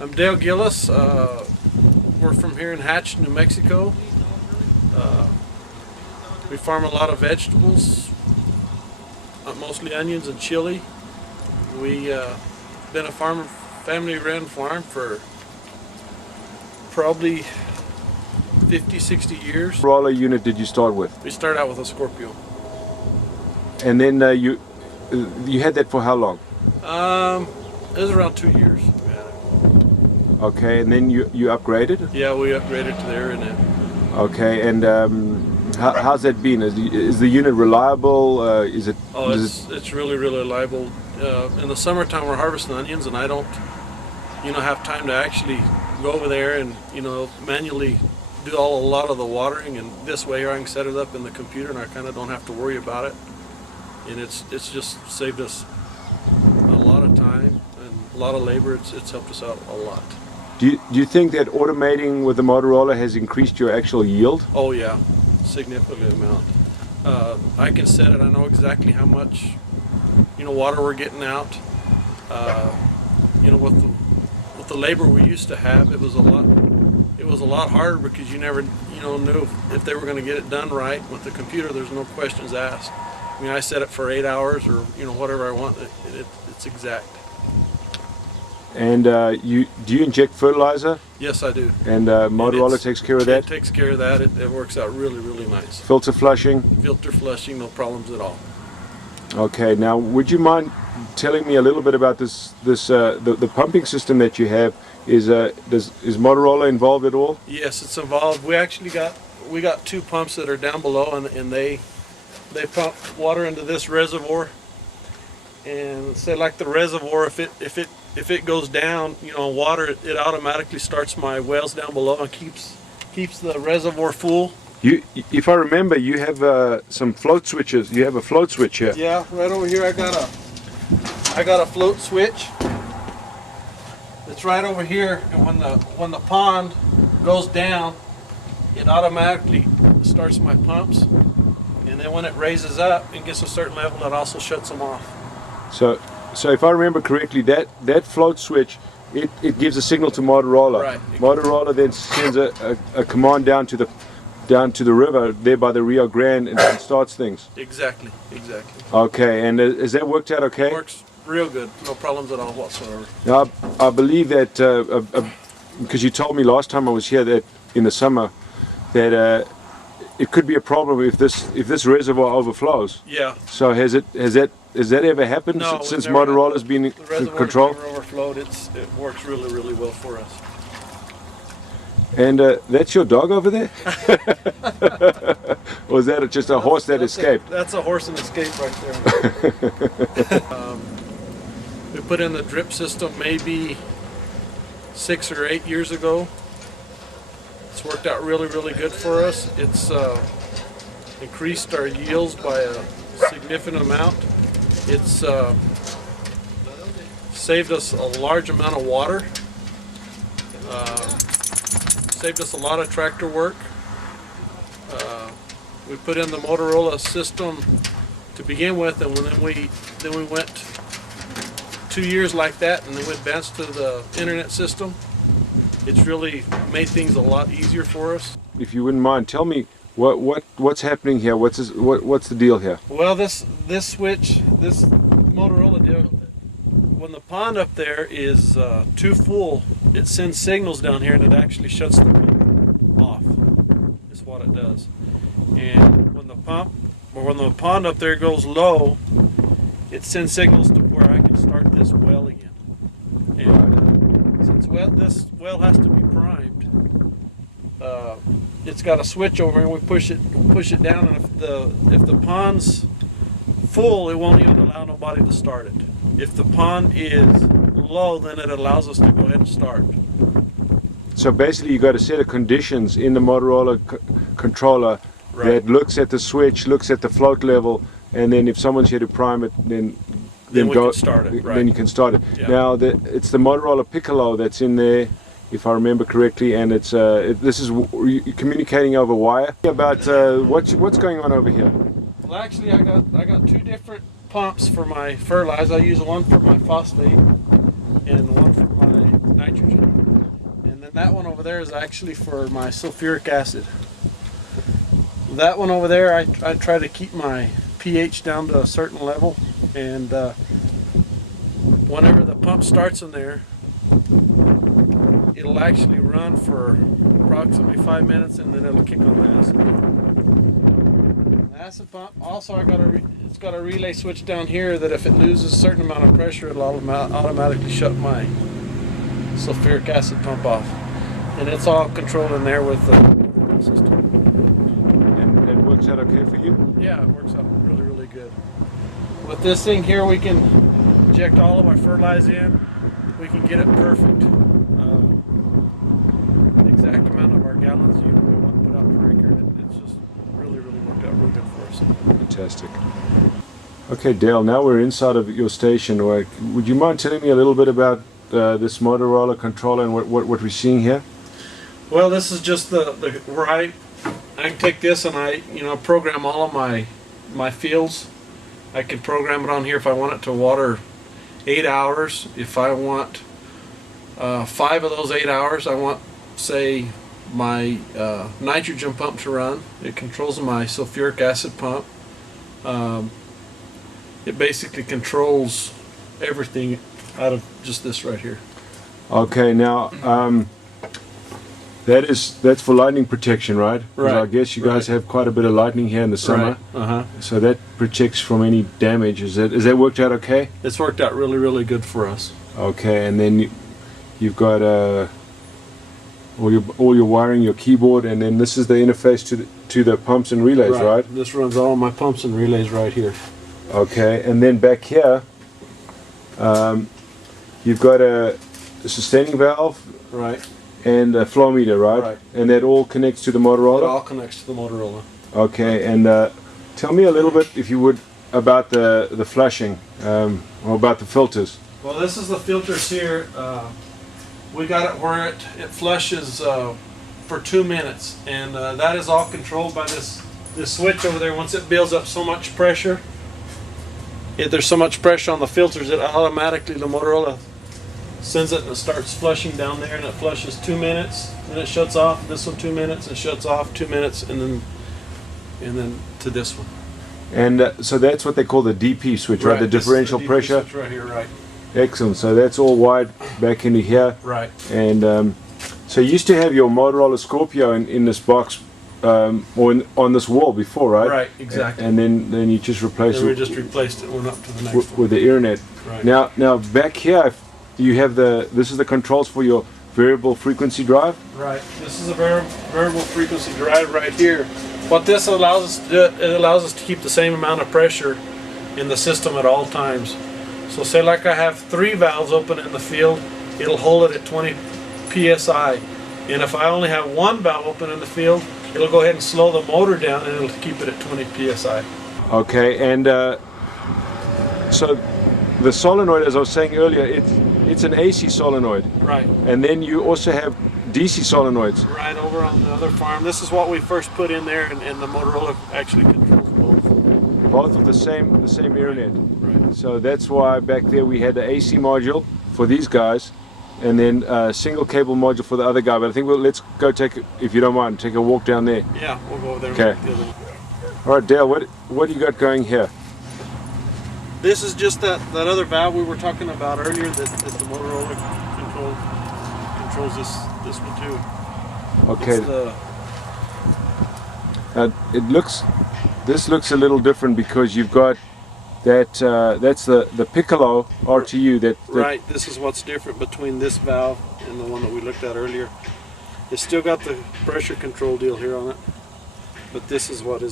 I'm Dale Gillis. We're from here in Hatch, New Mexico. We farm a lot of vegetables, mostly onions and chili. We been a family-run farm for probably 50, 60 years. What roller unit did you start with? We started out with a Scorpio. And then you had that for how long? It was around 2 years. Okay, and then you upgraded? Yeah, we upgraded to the Aeronet. Okay, and how's that been? Is the unit reliable? It's really reliable. In the summertime we're harvesting onions, and I don't have time to actually go over there and manually do a lot of the watering, and this way here I can set it up in the computer and I kind of don't have to worry about it, and it's just saved us a lot of time and a lot of labor. It's helped us out a lot. Do you think that automating with the Motorola has increased your actual yield? Oh yeah, significant amount. I can set it. I know exactly how much water we're getting out. With the labor we used to have, it was a lot harder because you never knew if they were going to get it done right. With the computer, there's no questions asked. I mean, I set it for 8 hours or whatever I want. It's exact. And do you inject fertilizer? Yes, I do. And Motorola takes care of that? It takes care of that. It works out really nice. Filter flushing? Filter flushing, no problems at all. Okay, now would you mind telling me a little bit about the pumping system that you have? Is Motorola involved at all? Yes, it's involved. We actually got 2 pumps that are down below, and they pump water into this reservoir. And say like the reservoir, if it goes down, water, it automatically starts my wells down below and keeps the reservoir full. If I remember, you have some float switches. You have a float switch here. Yeah, right over here. I got a float switch. It's right over here, and when the pond goes down, it automatically starts my pumps, and then when it raises up and gets a certain level, it also shuts them off. So if I remember correctly, that float switch, it gives a signal to Motorola. Right. Motorola then sends a command down to the river there by the Rio Grande and starts things. Exactly. Okay, and has that worked out okay? It works real good. No problems at all whatsoever. Now, I believe that because you told me last time I was here that in the summer that it could be a problem if this reservoir overflows. Yeah. So has that ever happened? No, since Motorola's been in control? The reservoir's never overflowed. It works really well for us. And that's your dog over there? Or is that just a horse that escaped? That's a horse that escaped right there. We put in the drip system maybe 6 or 8 years ago. It's worked out really good for us. It's increased our yields by a significant amount. It's saved us a large amount of water. Saved us a lot of tractor work. We put in the Motorola system to begin with, and then we went 2 years like that, and then we advanced to the internet system. It's really made things a lot easier for us. If you wouldn't mind, tell me what's happening here. What's the deal here? Well, this switch, this Motorola deal, when the pond up there is too full, it sends signals down here and it actually shuts the pump off. Is what it does. And when the pond up there goes low, it sends signals to where I can start this well again. And since this well has to be primed, it's got a switch over and we push it down, and if the pond's full, it won't even allow nobody to start it. If the pond is low, then it allows us to go ahead and start. So basically you got a set of conditions in the Motorola controller that looks at the switch, looks at the float level, and then if someone's here to prime it, then we can start it. Then you can start it. Yeah. Now it's the Motorola Piccolo that's in there, if I remember correctly, and this is communicating over wire. About what's going on over here? Well, actually, I got 2 different pumps for my fertilizer. I use one for my phosphate and one for my nitrogen. then that one over there is actually for my sulfuric acid. That one over there, I try to keep my pH down to a certain level, and whenever the pump starts in there, it'll actually run for approximately 5 minutes, and then it'll kick on the acid pump. The acid pump also, it's got a relay switch down here that if it loses a certain amount of pressure, it'll automatically shut my sulfuric acid pump off, and it's all controlled in there with the system. And it works out okay for you? Yeah, it works out really, really good. With this thing here, we can inject all of our fertilizer in. We can get it perfect. The exact amount of our gallons we want to put out per acre. It's just really, really worked out real good for us. Fantastic. Okay, Dale, now we're inside of your station. Would you mind telling me a little bit about this Motorola controller and what we're seeing here? Well, this is just where I can take this and I program all of my fields. I can program it on here if I want it to water 8 hours. If I want 5 of those 8 hours, I want, say, my nitrogen pump to run. It controls my sulfuric acid pump. It basically controls everything out of just this right here. Okay, now that's for lightning protection, right? 'Cause Right. I guess you guys have quite a bit of lightning here in the summer. Right. So that protects from any damage. Is that worked out okay? It's worked out really, really good for us. Okay, and then you've got all your wiring, your keyboard, and then this is the interface to the pumps and relays, right? This runs all my pumps and relays right here. Okay, and then back here, you've got a sustaining valve Right. and a flow meter, right? Right. And that all connects to the It Motorola? all connects to the Motorola. Okay, and tell me a little bit, if you would, about the flushing, or about the filters. Well, this is the filters here. We got it where it flushes for 2 minutes, and that is all controlled by this switch over there. Once it builds up so much pressure, there's so much pressure on the filters, it automatically, the Motorola sends it and it starts flushing down there, and it flushes 2 minutes, then it shuts off. This one 2 minutes, and shuts off 2 minutes, and then to this one. And so that's what they call the DP switch, right? The this is differential DP pressure. switch right here, right? Excellent. So that's all wired back into here. Right. And so you used to have your Motorola Scorpio in this box, or on this wall before, right? Right, exactly. And then you just replaced Then we it just replaced it. Went up to the next one. with the Ethernet. Right. Now back here, you have this is the controls for your variable frequency drive. Right. This is a variable frequency drive right here. What this allows us to do, it allows us to keep the same amount of pressure in the system at all times. So say like I have 3 valves open in the field, it'll hold it at 20 psi. And if I only have 1 valve open in the field, it'll go ahead and slow the motor down, and it'll keep it at 20 psi. Okay, and so the solenoid, as I was saying earlier, it's an AC solenoid. Right. And then you also have DC solenoids. Right over on the other farm. This is what we first put in there, and the Motorola actually controls both. Both of the same Ethernet. Right. So that's why back there we had the AC module for these guys, and then a single cable module for the other guy. But I think let's go if you don't mind, take a walk down there. Yeah, we'll go over there. Okay. And get the other. All right, Dale, what do you got going here? This is just that other valve we were talking about earlier that the Motorola controls this one too. Okay. It's This looks a little different because you've got that's the Piccolo RTU right. This is what's different between this valve and the one that we looked at earlier. It's still got the pressure control deal here on it, but this is what is